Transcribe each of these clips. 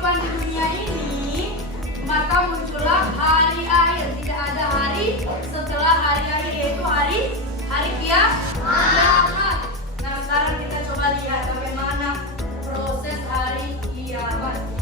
kehidupan di dunia ini, maka muncullah hari akhir. Tidak ada hari setelah hari akhir, yaitu hari kiamat. Nah, sekarang kita coba lihat bagaimana proses hari kiamat.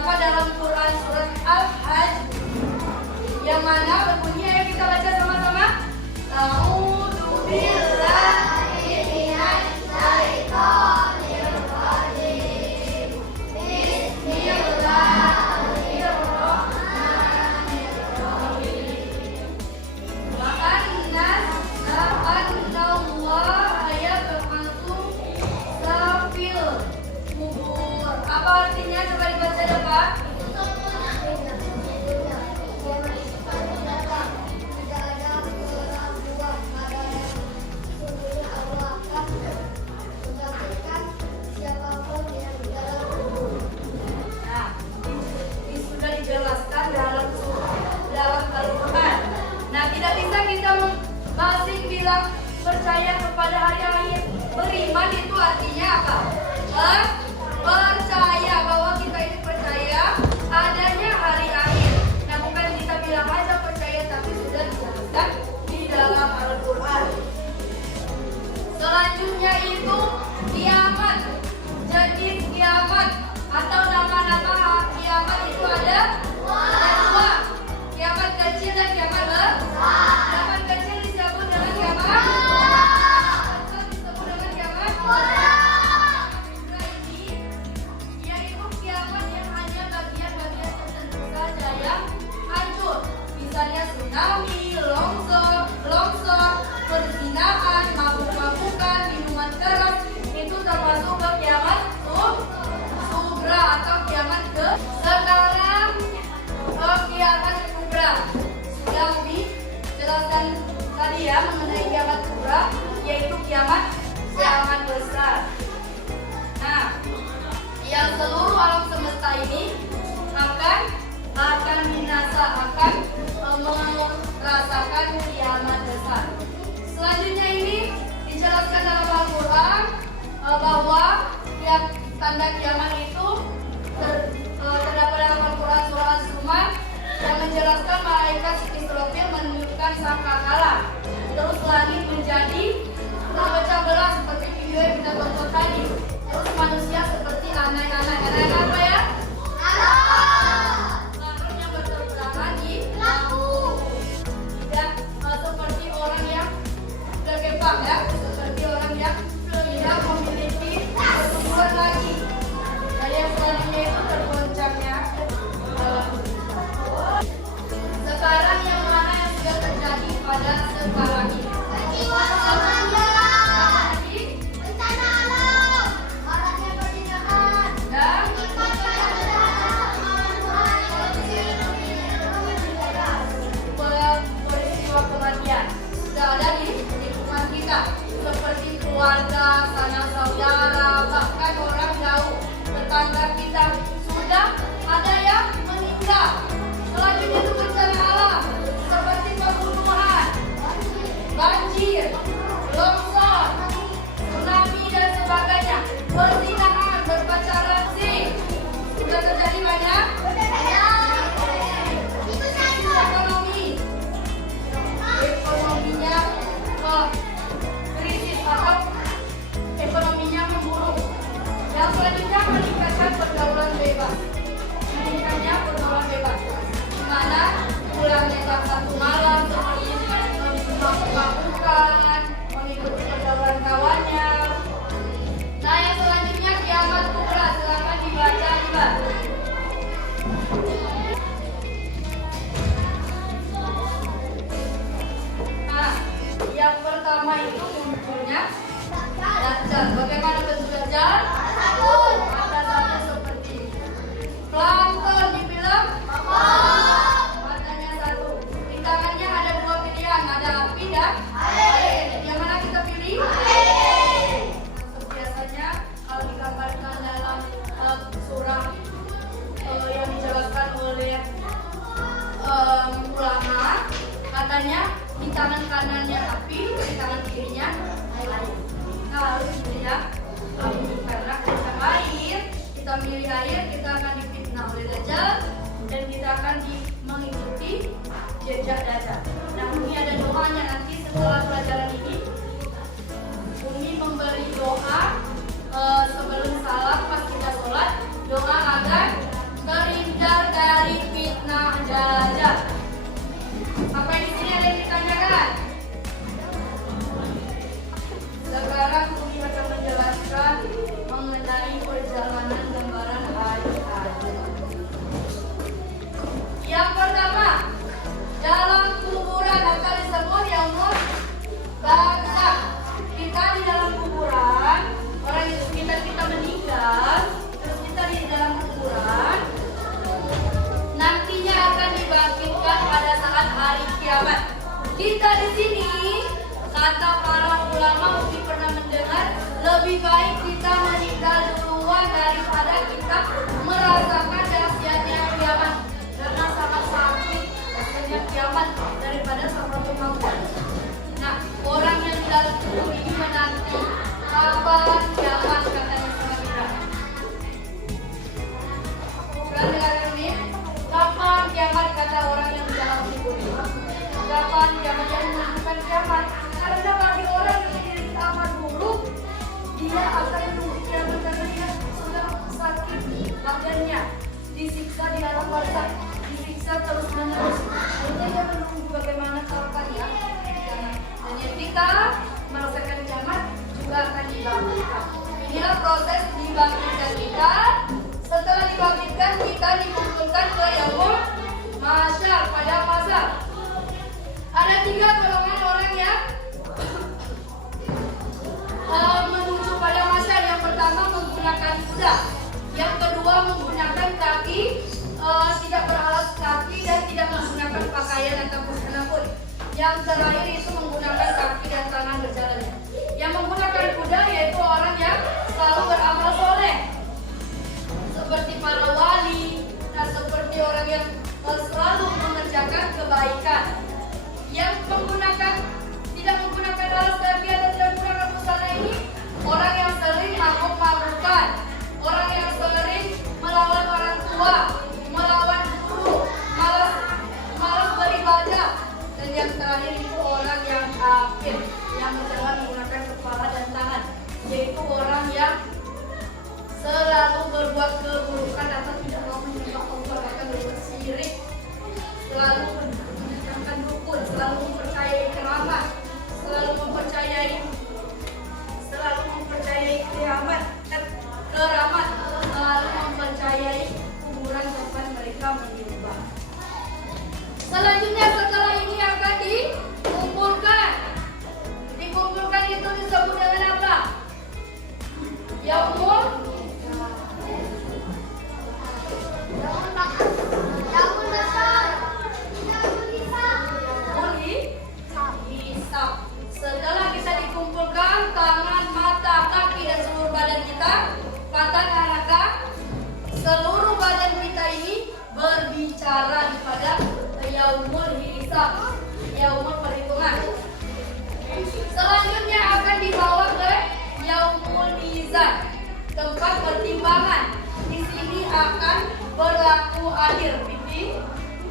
Kenapa dalam Quran surat Al-Hajj yang mana berbunyi, ayo kita baca sama-sama. A'udzu billahi minasy syaithanir rajim. Bismillahirrahmanirrahim. Wa annallaha yab'atsu fil kubur. Apa artinya? Coba dibaca ya, Pak. Masih bilang percaya kepada hari akhir. Beriman itu artinya apa? Percaya bahwa kita ini percaya adanya hari akhir. Nah, bukan kita bilang aja percaya, tapi sudah dijelaskan di dalam Al-Quran. Selanjutnya itu kiamat. Jadi kiamat atau nama-nama kiamat itu ada dua. Kiamat kecil dan kiamat besar. Kiamat kecil disebut dengan kiamat besar disebut dengan kiamat ini yaitu kiamat yang hanya bagian-bagian tertentu saja yang hancur. Misalnya tsunami, longsor, perzinahan, mabuk-mabukan, minuman keras, itu termasuk ke kiamat sugra atau kiamat ke. Sekarang kiamat kubra sudah dijelaskan tadi ya mengenai kiamat kubra, yaitu kiamat besar. Nah, yang seluruh alam semesta ini akan binasa, akan merasakan kiamat besar. Selanjutnya ini dijelaskan dalam Al-Quran bahwa tanda kiamat itu terdapat dalam Al-Quran surah Az-Zumar yang menjelaskan malaikat Israfil menunjukkan sangkakala. Terus langit menjadi terpecah belah seperti video yang kita tonton tadi. Terus manusia seperti anai-anai. Anai-anai apa ya? Lalu yang berterbangan di lampu. Dan seperti orang yang berkembang ya, seperti orang yang tidak memiliki pertumbuhan lagi. Dan yang selanjutnya itu tergoncangnya. Sekarang yang mana yang sudah terjadi pada sekarang ini? Bencana alam, maraknya perjinahan, dan peristiwa kematian sudah ada di lingkungan kita, seperti keluarga, sanak saudara, bahkan orang jauh, tetangga kita sudah ada yang meninggal. Selanjutnya itu bencana alam seperti pembunuhan, banjir, longsor, tsunami dan sebagainya. Perzinahan, berpacaran sih sudah terjadi banyak. Ekonominya krisis atau ekonominya memburuk. Yang selanjutnya meningkatkan pergaulan bebas. Meningkatnya pergaulan bebas. Mana pulangnya jam 1 malam seperti mabuk-mabukan, mengikuti pergaulan kawannya. Nah, yang selanjutnya kiamat kubra, silakan dibaca. Nah, yang pertama itu munculnya Dajjal. Bagaimana bentuk Dajjal? Ada satu seperti ini. Plankton dibilang matanya satu. Di tangannya ada dua pilihan, ada api dan air. Yang mana kita pilih? Air. Biasanya kalau digambarkan dalam surah yang dijelaskan oleh ulama, katanya di tangan kanannya api, di tangan kirinya air. Nah, harus pilih api karena kita air, kita milih air, kita akan difitnah oleh Dajjal dan kita akan mengikuti jejak Dajjal. Nah, Umi ada doanya nanti setelah pelajaran ini. Umi memberi doa sebelum salam pas kita sholat, doa agar Kapan kiamat katanya sama kita? Bukan dengarkan ini. Kapan kiamat kata orang yang dalam kubur ini? Kapan kiamat yang menunjukkan kiamat? Karena bagi orang yang memiliki amal buruk, dia akan menunggu kiamat karena dia sudah sakit badannya, disiksa di alam barzakh, disiksa terus menerus. Jadi dia menunggu bagaimana kapan ya? Dan yang kita merasakan kiamat juga akan dibangkitkan. Inilah proses dibangkitkan kita. Setelah dibangkitkan, kita dikumpulkan ke yaumul mahsyar, pada masa. Ada 3 golongan orang yang menuju pada mahsyar. Yang pertama menggunakan kuda, yang kedua menggunakan kaki, tidak beralas kaki dan tidak menggunakan pakaian ataupun apapun. Yang terakhir itu menggunakan kaki dan tangan berjalan. Yang menggunakan kuda yaitu orang yang selalu beramal soleh, seperti para wali, dan seperti orang yang selalu mengerjakan kebaikan. Yang tidak menggunakan alas kaki atau tidak menggunakan busana ini orang yang sering mabuk-mabukan, orang yang sering melawan orang tua, melawan guru, malas beribadah. Dan yang terakhir itu orang yang kafir, yang jangan menggunakan kepala dan tangan, yaitu orang yang selalu berbuat keburukan atau tidak mau menyembah Allah, bahkan berbuat syirik, selalu menegakkan rukun, selalu mempercayai keramat, selalu mempercayai keramat, selalu mempercayai kuburan tempat mereka menyembah. Selanjutnya setelah ini akan dikumpulkan itu disebut dengan apa? Yaumul hisab. Setelah kita dikumpulkan tangan, mata, kaki dan seluruh badan kita, mata, neraka, seluruh badan kita ini berbicara pada yaumul hisab, yaumul perhitungan. Selanjutnya akan dibawa ke yaumul mizan, tempat pertimbangan. Di sini akan berlaku adil.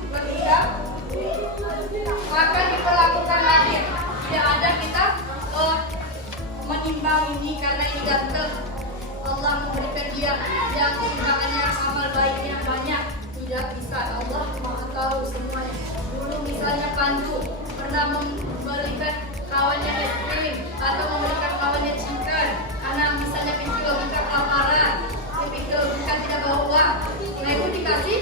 Berhijab akan diperlakukan adil. Tidak ada kita menimbang ini karena ini ganteng, Allah memberikan dia yang timbangannya amal baiknya banyak. Tidak bisa, Allah Maha tahu semuanya. Dulu misalnya Pandu pernah memberikan kawannya es krim atau memberikan kawannya chicken karena misalnya pintu logika kelaparan, pintu logika tidak bawa uang, nah itu dikasih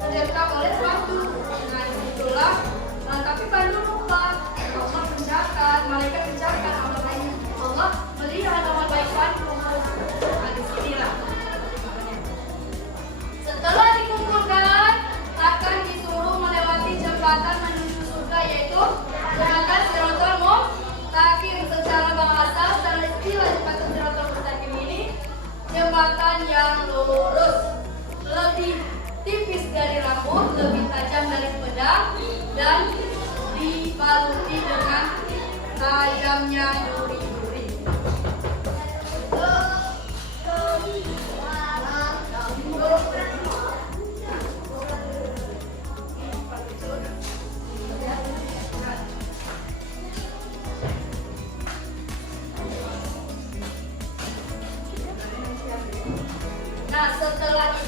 sedekah oleh Pandu. Nah itulah, tapi Pandu lupa, Allah mencatat, malaikat mencatat amal baiknya, Allah melihat amal baik Pandu. Nah disinilah. Setelah dikumpulkan, akan disuruh melewati jembatan menuju surga, yaitu jembatan Shiratal Mustaqim. Secara bahasa, secara istilah jembatan Shiratal Mustaqim ini jembatan yang lurus, lebih tipis dari rambut, lebih tajam dari pedang, dan dibaluti dengan tajamnya duri-duri. Nah setelah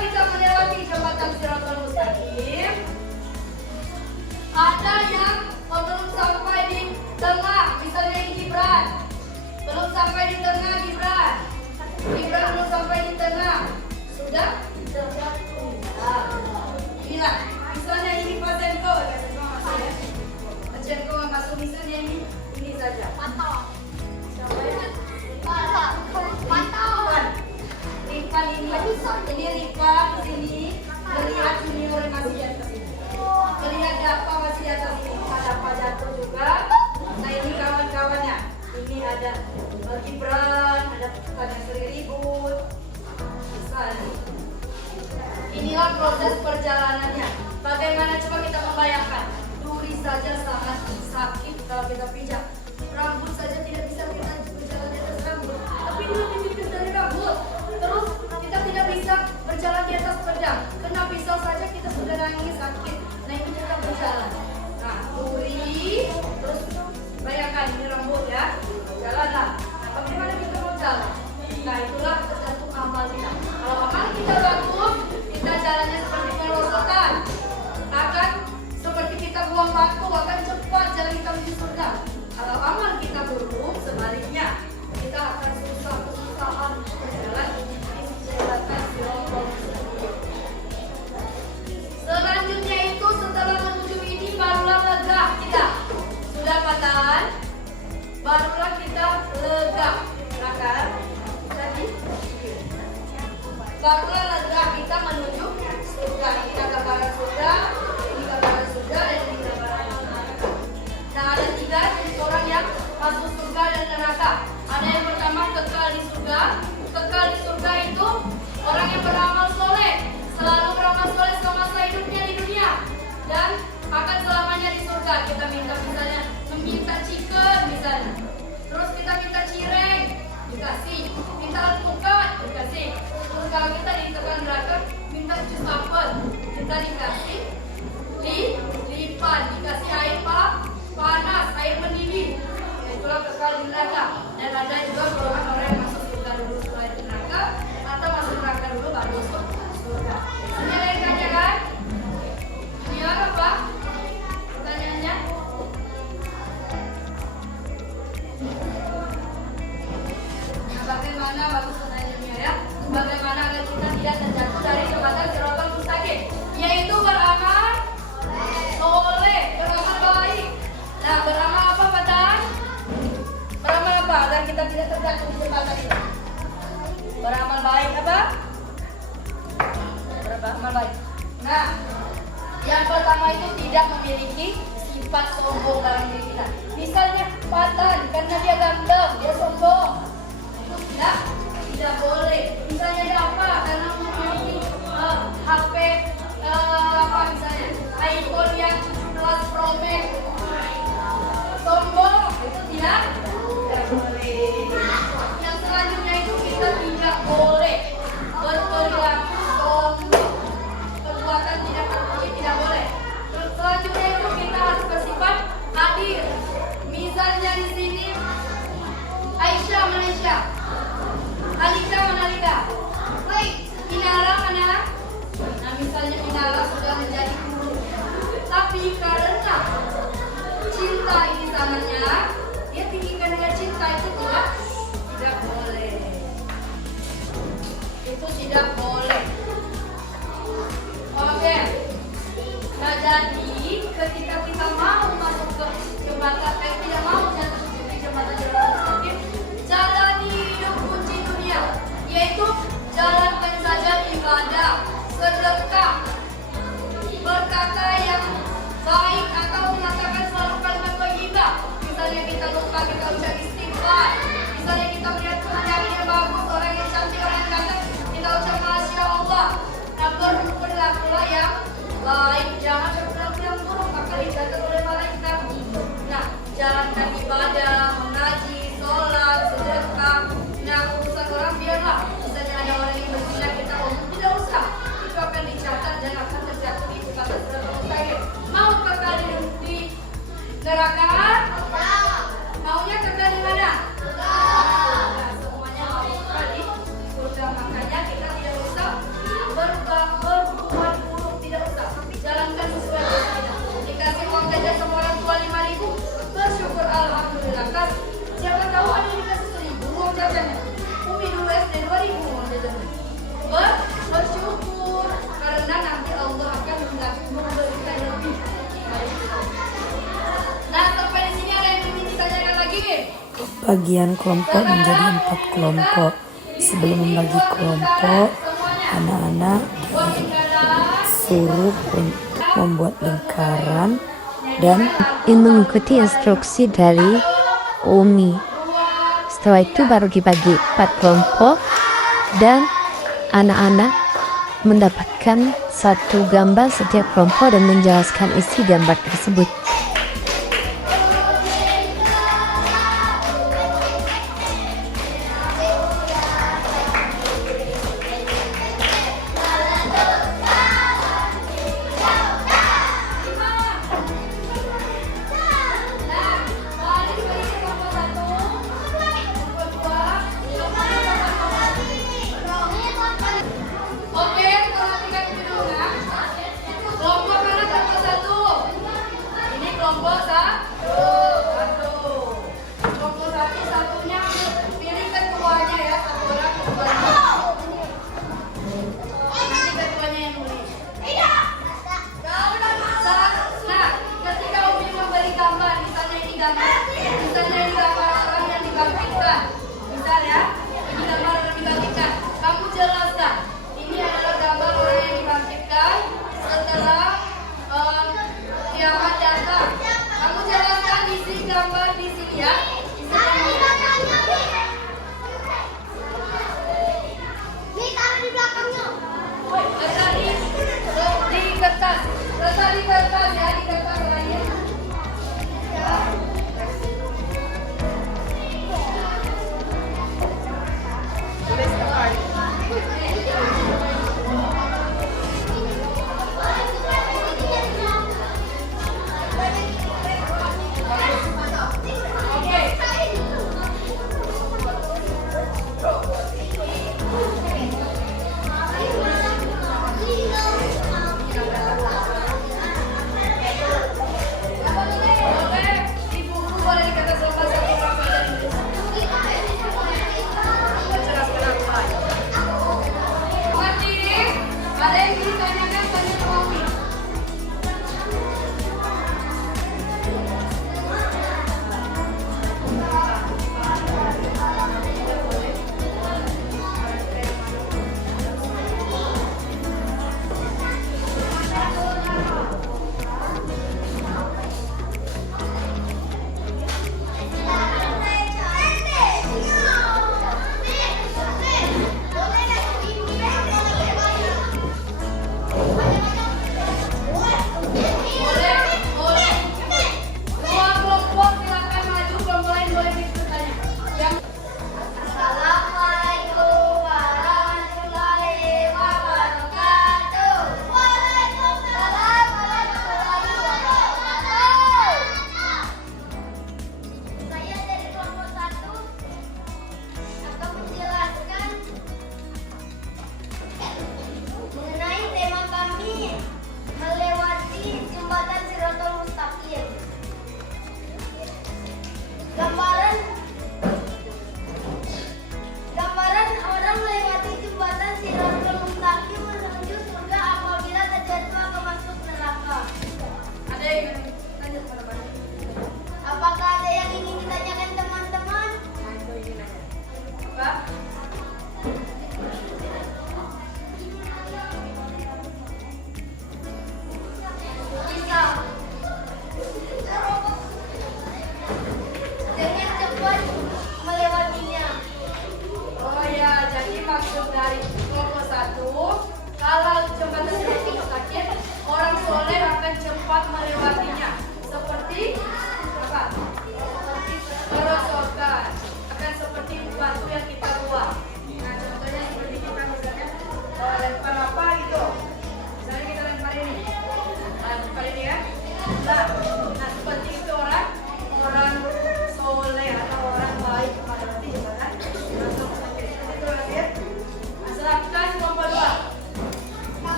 kita melewati jembatan Shiratal Mustaqim, ada yang belum sampai di tengah, misalnya ini Gibran belum sampai di tengah, Gibran belum sampai di tengah, sudah? Inilah, misalnya ini Pak Zenko masuk ya, Pak Zenko masuk misalnya ini saja. Pantau. Siapa ya? Pantau. Rifan ini Rifan di sini, melihat junior masih di atas ini. Melihat Dapa masih di atas ini, ada Pak Jato juga. Nah ini kawan-kawannya, ini ada Gibran, ada bukan yang sering ribut. Misalnya, inilah proses perjalanannya. Bagaimana coba kita membayangkan? Duri saja sangat sakit kalau kita pijak. Rambut saja tidak bisa kita berjalan Nah itulah tergantung amal kita. Kalau amal kita bagus, kita jalannya seperti merosotan, akan seperti kita buang waktu, akan cepat jalan kita menuju surga. Kalau amal kita buruk, sebaliknya kita akan susah kesusahan berjalan di jalan siratal mustaqim. Selanjutnya itu setelah menuju ini barulah lega kita. Sudah patahan, barulah kita lega. Maka tadi barulah lega kita menuju surga. Ini gambaran surga, ini gambaran surga, dan ini gambaran neraka. Nah ada 3 jenis orang yang masuk surga dan neraka. Ada yang pertama kekal di surga. Kekal di surga itu orang yang beramal soleh, selalu beramal soleh selama masa hidupnya di dunia dan akan selamanya di surga. Kita minta misalnya meminta chicken misalnya, terus kita minta cireng dikasih, minta alpukat dikasih. Terus kalau kita ditekan neraka minta jus apel, kita dikasih lipat, dikasih air panas, air mendidih. Itulah kekal di neraka. Dan ada juga golongan orang yang masuk surga dulu setelah itu neraka, atau masuk neraka dulu baru masuk surga. Ini ada yang tanya kan? Ini apa? Pertanyaannya? Nah, bagaimana bagus pertanyaannya ya? Bagaimana agar kita tidak terjatuh dari jembatan siratal mustaqim? Yaitu beramal soleh, beramal baik. Nah, beramal apa Patan? Beramal apa agar kita tidak terjatuh di jembatan itu? Beramal baik apa? Beramal baik. Nah, yang pertama itu tidak memiliki sifat sombong dalam diri kita. Misalnya Patan, karena dia ganteng, dia sombong. Itu tidak boleh. Misalnya dia apa? Karena memiliki HP apa misalnya iPhone yang 17 Pro Max, sombong, itu tidak boleh. Yang selanjutnya itu kita tidak boleh berperilaku sombong, perbuatan tidak terpuji tidak boleh. Terus selanjutnya itu kita harus bersifat adil. Misalnya di sini Aisyah Malaysia, Alika mana Alika? Inara mana? Nah misalnya Inara sudah menjadi guru, tapi karena cinta ini sangatnya, dia tinggikan dengan cinta, itu tidak boleh. Itu tidak boleh. Oke. Nah jadi ketika kita mau masuk ke jembatan, tidak mau jatuh di jembatan mustaqim, jalani hidup kunci dunia, yaitu jalankan saja ibadah, sedekah, berkata yang baik atau mengatakan selalu kalimat thayyibah. Misalnya kita lupa, kita ucap istighfar. Misalnya kita melihat pemandangan yang bagus, orang yang cantik, orang yang ganteng, kita ucap masya Allah. Nah berperilakulah yang baik, jangan berperilaku yang buruk, maka dicatat oleh malaikat. Nah jalankan ibadah, mengaji, sholat, sedekah. Nah urusan orang biarlah. Misalnya ada orang yang berzina, kita tidak usah. Itu akan dicatat dan akan terjatuh di jembatan siratal mustaqim. Mau kekal di neraka? Maunya kekal di mana? Nah, semuanya mau kekal di surga. Makanya kita tidak usah berbuat buruk, tidak usah. Jalankan sesuai dengan kita. Dikasih uang jajan sama orang tua 5.000, bersyukur alhamdulillah. Siapa tahu ada yang dikasih 1.000 uang jajannya. Umi dulu SD 2.000 uang jajannya. Bersyukur karena nanti Allah akan memberikan lebih. Nah sampai di sini ada yang ingin ditanyakan lagi? Bagian kelompok menjadi 4 kelompok. Sebelum membagi kelompok, anak-anak disuruh untuk membuat lingkaran dan mengikuti instruksi dari Umi. Setelah itu baru dibagi 4 kelompok dan anak-anak mendapatkan satu gambar setiap kelompok dan menjelaskan isi gambar tersebut.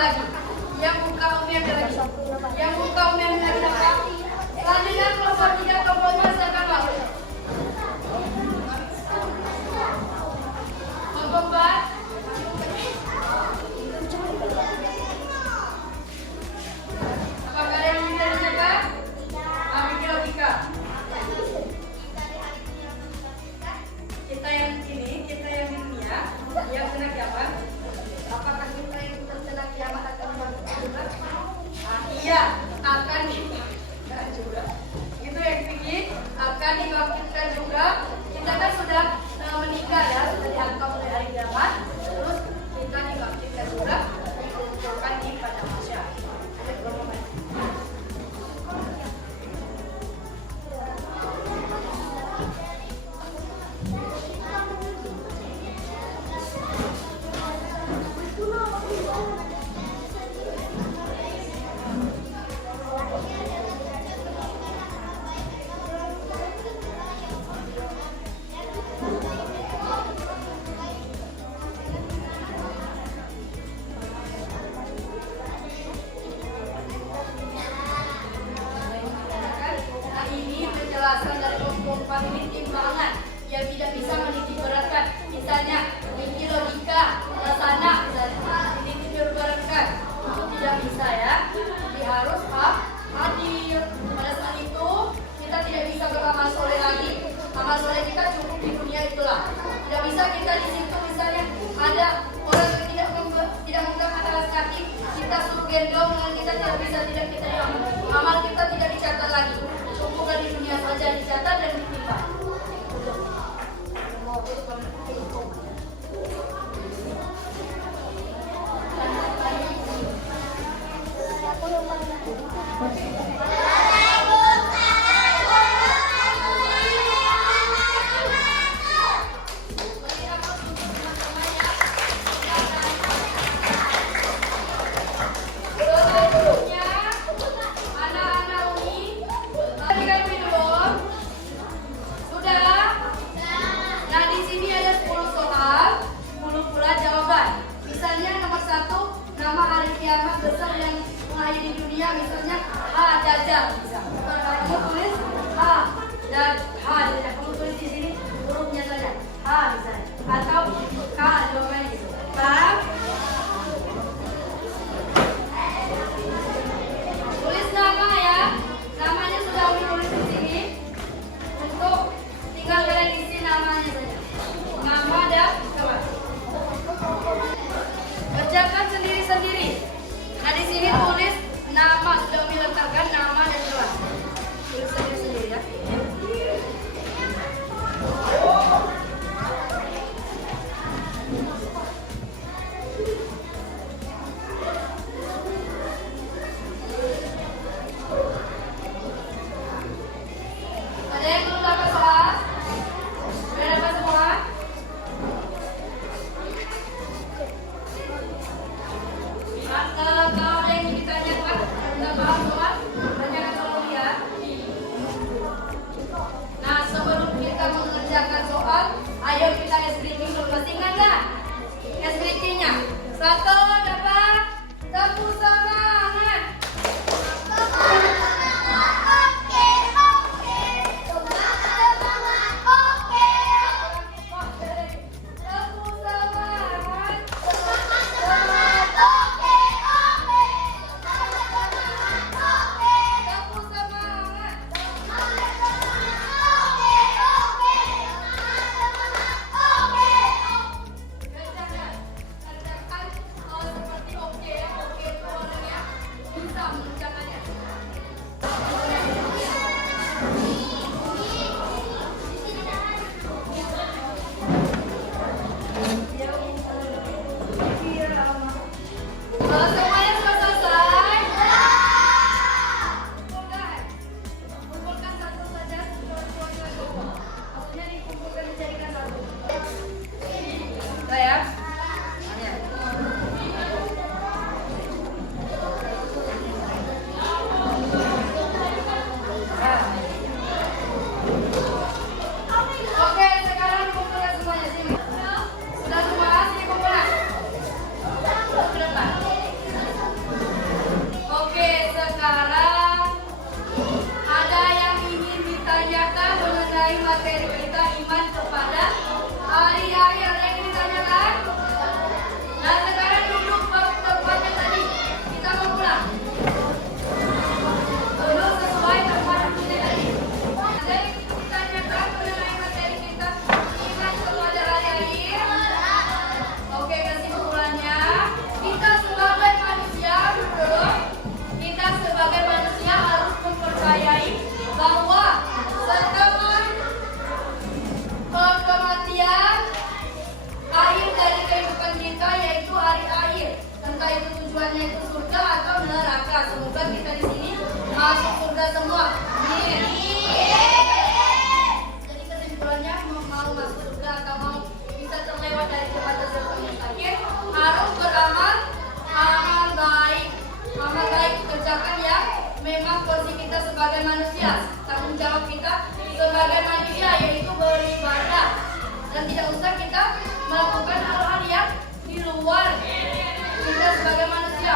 lagi. Yang buka Umi ambil lagi. Yang buka Umi ambil lagi dapat. Selanjutnya kelompok 3 kelompok 2 silakan masuk. Kelompok 4. Apakah ada yang bisa dijaga? Ambil logika. Kita yang ini, kita yang di dunia, yang kena kiamat. Apakah kita yang terkena kiamat akan dibangkitkan juga? Iya, akan dibangkitkan juga. Itu yang tinggi, akan dibangkitkan juga. Kita kan sudah meninggal ya, sudah diangkat oleh hari kiamat. Terus kita dibangkitkan juga, dikumpulkan di padang mahsyar. Ada berapa banyak? Nah, ini penjelasan dari kelompok 4 ini timbangan yang tidak bisa menitik beratkan. Misalnya ini logika, rasana, misalnya menitik beratkan itu tidak bisa ya. Jadi harus adil. Pada saat itu kita tidak bisa beramal soleh lagi. Amal soleh kita cukup di dunia itulah. Tidak bisa kita di situ misalnya ada orang yang tidak menggunakan alas kaki, kita suruh gendong dengan kita tidak bisa, tidak kita amal kita tidak dicatat lagi. Cukup di dunia saja dicatat dan ditimpa. Selanjutnya, anak-anak Umi, perhatikan ini dulu. Sudah? Nah, di sini ada 10 soal, 10 pula jawaban. Misalnya nomor 1, nama hari kiamat besar yang mengakhiri dunia, misalnya Dajjal. Kalau kamu tulis Dajjal, kamu tulis di sini hurufnya saja misalnya, atau jawabannya gitu. Paham? Tulis nama ya, namanya sudah Umi tulis di sini. Untuk tinggal kalian isi namanya saja. Nama dan kawan. Kerjakan sendiri-sendiri. Nah di sini tulis nama, sudah Umi letakkan nama dan kawan. Tulis sendiri-sendiri ya. tujuannya itu surga atau neraka. Semoga kita di sini masuk surga semua. Amin. Jadi kesimpulannya mau masuk surga atau mau bisa terlewat dari jembatan siratal mustaqim harus beramal amal baik. Amal baik kerjakan yang memang porsi kita sebagai manusia, tanggung jawab kita sebagai manusia yaitu beribadah, dan tidak usah kita melakukan hal-hal yang di luar kita sebagai manusia.